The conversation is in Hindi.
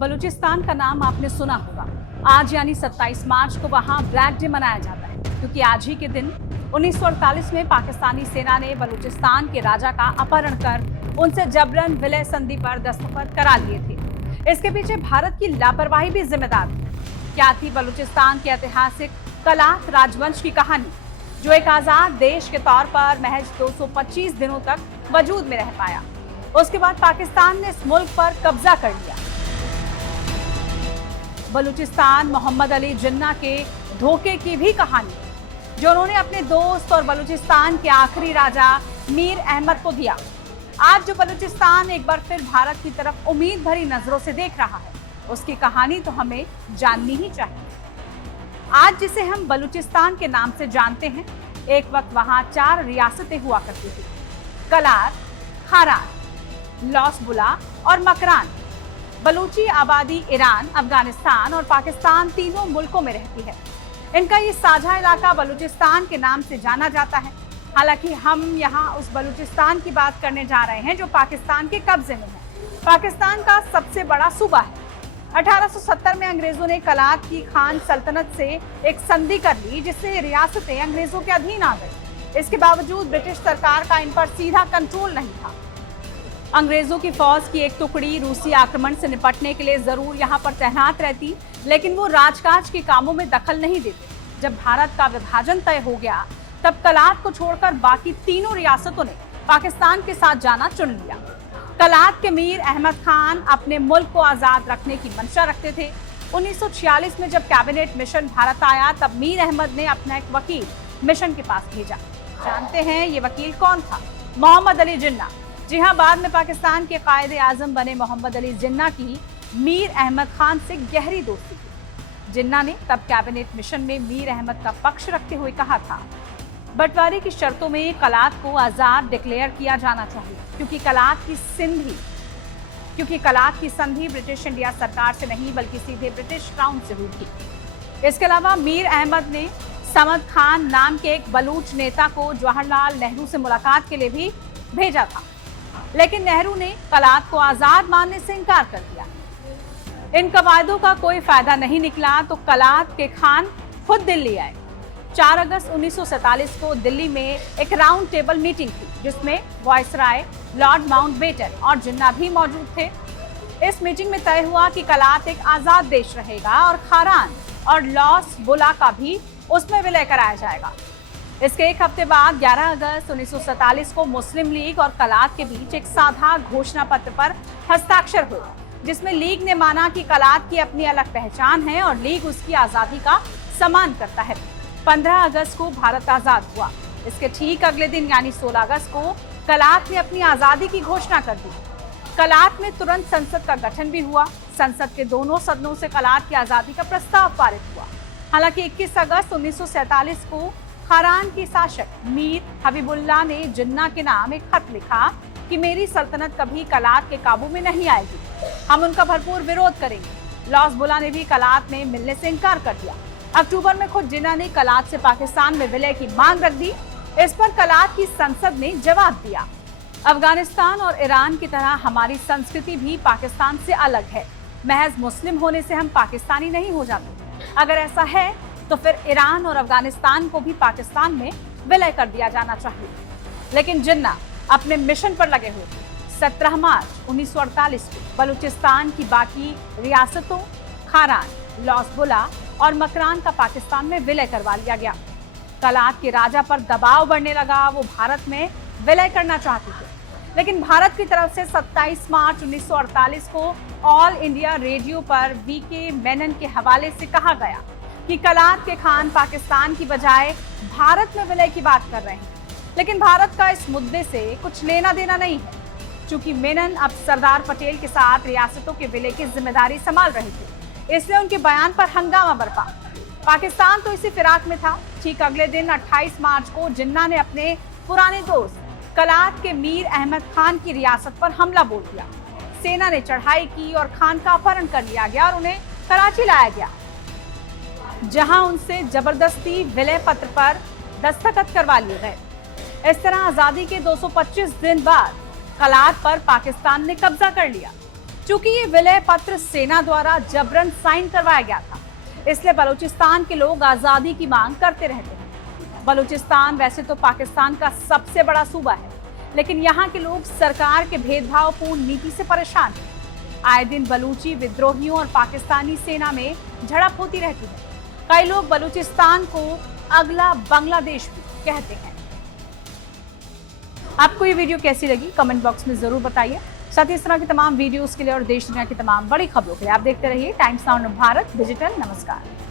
बलूचिस्तान का नाम आपने सुना होगा। आज यानी 27 मार्च को वहां ब्लैक डे मनाया जाता है, क्योंकि आज ही के दिन 1948 में पाकिस्तानी सेना ने बलूचिस्तान के राजा का अपहरण कर उनसे जबरन विलय संधि पर दस्तखत करा लिए थे। इसके पीछे भारत की लापरवाही भी जिम्मेदार थी। क्या थी बलूचिस्तान के ऐतिहासिक कलात राजवंश की कहानी, जो एक आजाद देश के तौर पर महज 225 दिनों तक वजूद में रह पाया। उसके बाद पाकिस्तान ने इस मुल्क पर कब्जा कर लिया। बलूचिस्तान मोहम्मद अली जिन्ना के धोखे की भी कहानी, जो उन्होंने अपने दोस्त और बलूचिस्तान के आखिरी राजा मीर अहमद को दिया। आज जो बलूचिस्तान एक बार फिर भारत की तरफ उम्मीद भरी नजरों से देख रहा है, उसकी कहानी तो हमें जाननी ही चाहिए। आज जिसे हम बलूचिस्तान के नाम से जानते हैं, एक वक्त वहां 4 रियासतें हुआ करती थी: कलात, खारान, लौसबुला और मकरान। बलूची आबादी ईरान, अफगानिस्तान और पाकिस्तान तीनों मुल्कों में रहती है। इनका ये साझा इलाका बलूचिस्तान के नाम से जाना जाता है। हालांकि हम यहाँ उस बलूचिस्तान की बात करने जा रहे हैं जो पाकिस्तान के कब्जे में है। पाकिस्तान का सबसे बड़ा सूबा है। 1870 में अंग्रेजों ने कलात की खान सल्तनत से एक संधि कर ली, जिससे रियासतें अंग्रेजों के अधीन आ गई। इसके बावजूद ब्रिटिश सरकार का इन पर सीधा कंट्रोल नहीं था। अंग्रेजों की फौज की एक टुकड़ी रूसी आक्रमण से निपटने के लिए जरूर यहाँ पर तैनात रहती, लेकिन वो राजकाज के कामों में दखल नहीं देते। जब भारत का विभाजन तय हो गया, तब कलात को छोड़कर बाकी तीनों रियासतों ने पाकिस्तान के साथ जाना चुन लिया। कलात के मीर अहमद खान अपने मुल्क को आजाद रखने की मंशा रखते थे। 1946 में जब कैबिनेट मिशन भारत आया, तब मीर अहमद ने अपना एक वकील मिशन के पास भेजा। जानते हैं ये वकील कौन था? मोहम्मद अली जिन्ना। जी हाँ, बाद में पाकिस्तान के कायदे आजम बने मोहम्मद अली जिन्ना की मीर अहमद खान से गहरी दोस्ती थी। जिन्ना ने तब कैबिनेट मिशन में मीर अहमद का पक्ष रखते हुए कहा था, बंटवारे की शर्तों में कलात को आजाद डिक्लेयर किया जाना चाहिए, क्योंकि कलात की संधि ब्रिटिश इंडिया सरकार से नहीं बल्कि सीधे ब्रिटिश क्राउन से हुई थी। इसके अलावा मीर अहमद ने समद खान नाम के एक बलूच नेता को जवाहरलाल नेहरू से मुलाकात के लिए भी भेजा था, लेकिन नेहरू ने कलात को आजाद मानने से इनकार कर दिया। इन कवायदों का कोई फायदा नहीं निकला तो कलात के खान खुद दिल्ली आए। 4 अगस्त 1947 को दिल्ली में एक राउंड टेबल मीटिंग थी, जिसमें वायसराय लॉर्ड माउंटबेटन और जिन्ना भी मौजूद थे। इस मीटिंग में तय हुआ कि कलात एक आजाद देश रहेगा और खारान और लौसबुला का भी उसमें विलय कराया जाएगा। इसके एक हफ्ते बाद 11 अगस्त 1947 को मुस्लिम लीग और कलात के बीच एक साझा घोषणा पत्र पर हस्ताक्षर हुए, जिसमें लीग ने माना कि कलात की अपनी अलग पहचान है और लीग उसकी आजादी का सम्मान करता है। 15 अगस्त को भारत आजाद हुआ। इसके ठीक अगले दिन यानी 16 अगस्त को कलात ने अपनी आजादी की घोषणा कर दी। कलात में तुरंत संसद का गठन भी हुआ। संसद के दोनों सदनों से कलात की आजादी का प्रस्ताव पारित हुआ। हालांकि 21 अगस्त 1947 को खारान के शासक मीर हबीबुल्लाह ने जिन्ना के नाम एक खत लिखा कि मेरी सल्तनत कभी कलात के काबू में नहीं आएगी, हम उनका भरपूर विरोध करेंगे। लौसबुला ने भी कलात में मिलने से इनकार कर दिया। अक्टूबर में खुद जिन्ना ने कलात से पाकिस्तान में विलय की मांग रख दी। इस पर कलात की संसद ने जवाब दिया, अफगानिस्तान और ईरान की तरह हमारी संस्कृति भी पाकिस्तान से अलग है। महज मुस्लिम होने से हम पाकिस्तानी नहीं हो जाते। अगर ऐसा है तो फिर ईरान और अफगानिस्तान को भी पाकिस्तान में विलय कर दिया जाना चाहिए। लेकिन जिन्ना अपने मिशन पर लगे हुए थे। 17 मार्च 1948 को बलूचिस्तान की बाकी रियासतों खारान, लौसबुला और मकरान का पाकिस्तान में विलय करवा लिया गया। कलात के राजा पर दबाव बढ़ने लगा। वो भारत में विलय करना चाहते थे, लेकिन भारत की तरफ से 27 मार्च 1948 को ऑल इंडिया रेडियो पर वीके मेनन के हवाले से कहा गया कि कलात के खान पाकिस्तान की बजाय भारत में विलय की बात कर रहे हैं। लेकिन भारत का इस मुद्दे से कुछ लेना देना नहीं है, क्योंकि मेनन अब सरदार पटेल के साथ रियासतों के विलय की जिम्मेदारी संभाल रहे थे। इसलिए उनके बयान पर हंगामा बरपा। पाकिस्तान तो इसी फिराक में था। ठीक अगले दिन 28 मार्च को जिन्ना ने अपने पुराने दोस्त कलात के मीर अहमद खान की रियासत पर हमला बोल दिया। सेना ने चढ़ाई की और खान का अपहरण कर लिया गया और उन्हें कराची लाया गया, जहां उनसे जबरदस्ती विलय पत्र पर दस्तखत करवा लिए गए। इस तरह आजादी के 225 दिन बाद कलात पर पाकिस्तान ने कब्जा कर लिया। चूंकि ये विलय पत्र सेना द्वारा जबरन साइन करवाया गया था, इसलिए बलूचिस्तान के लोग आजादी की मांग करते रहते हैं। बलूचिस्तान वैसे तो पाकिस्तान का सबसे बड़ा सूबा है, लेकिन यहाँ के लोग सरकार के भेदभावपूर्ण नीति से परेशान हैं। आए दिन बलूची विद्रोहियों और पाकिस्तानी सेना में झड़प होती रहती है। कई लोग बलूचिस्तान को अगला बांग्लादेश भी कहते हैं। आपको ये वीडियो कैसी लगी कमेंट बॉक्स में जरूर बताइए। साथ ही इस तरह की तमाम वीडियोस के लिए और देश दुनिया की तमाम बड़ी खबरों के लिए आप देखते रहिए टाइम्स नाउ भारत डिजिटल। नमस्कार।